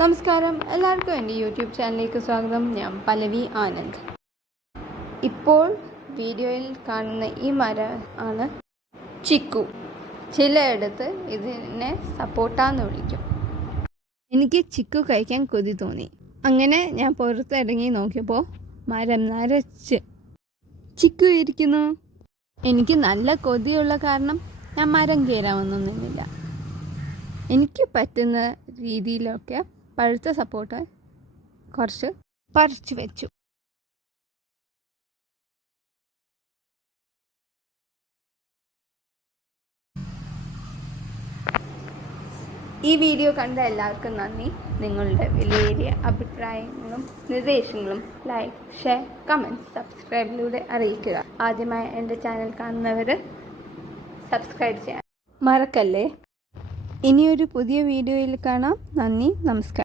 നമസ്കാരം, എല്ലാവർക്കും എൻ്റെ യൂട്യൂബ് ചാനലിലേക്ക് സ്വാഗതം. ഞാൻ പല്ലവി ആനന്ദ്. ഇപ്പോൾ വീഡിയോയിൽ കാണുന്ന ഈ മരം ആണ് ചിക്കു. ചിലയിടത്ത് ഇതിനെ സപ്പോട്ടാന്ന് വിളിക്കും. എനിക്ക് ചിക്കു കഴിക്കാൻ കൊതി തോന്നി. അങ്ങനെ ഞാൻ പുറത്തിറങ്ങി നോക്കിയപ്പോൾ മരം നിറച്ച് ചിക്കു ഇരിക്കുന്നു. എനിക്ക് നല്ല കൊതിയുള്ള കാരണം ഞാൻ മരം കയറാമെന്നൊന്നും നിന്നില്ല. എനിക്ക് പറ്റുന്ന രീതിയിലൊക്കെ പഴുത്ത സപ്പോർട്ട് കുറച്ച് പറിച്ചു വെച്ചു. ഈ വീഡിയോ കണ്ട എല്ലാവർക്കും നന്ദി. നിങ്ങളുടെ വിലയേറിയ അഭിപ്രായങ്ങളും നിർദ്ദേശങ്ങളും ലൈക്ക്, ഷെയർ, കമൻറ്റ്, സബ്സ്ക്രൈബിലൂടെ അറിയിക്കുക. ആദ്യമായി എൻ്റെ ചാനൽ കാണുന്നവർ സബ്സ്ക്രൈബ് ചെയ്യാൻ മറക്കല്ലേ. ഇനിയൊരു പുതിയ വീഡിയോയിൽ കാണാം. നന്ദി, നമസ്കാരം.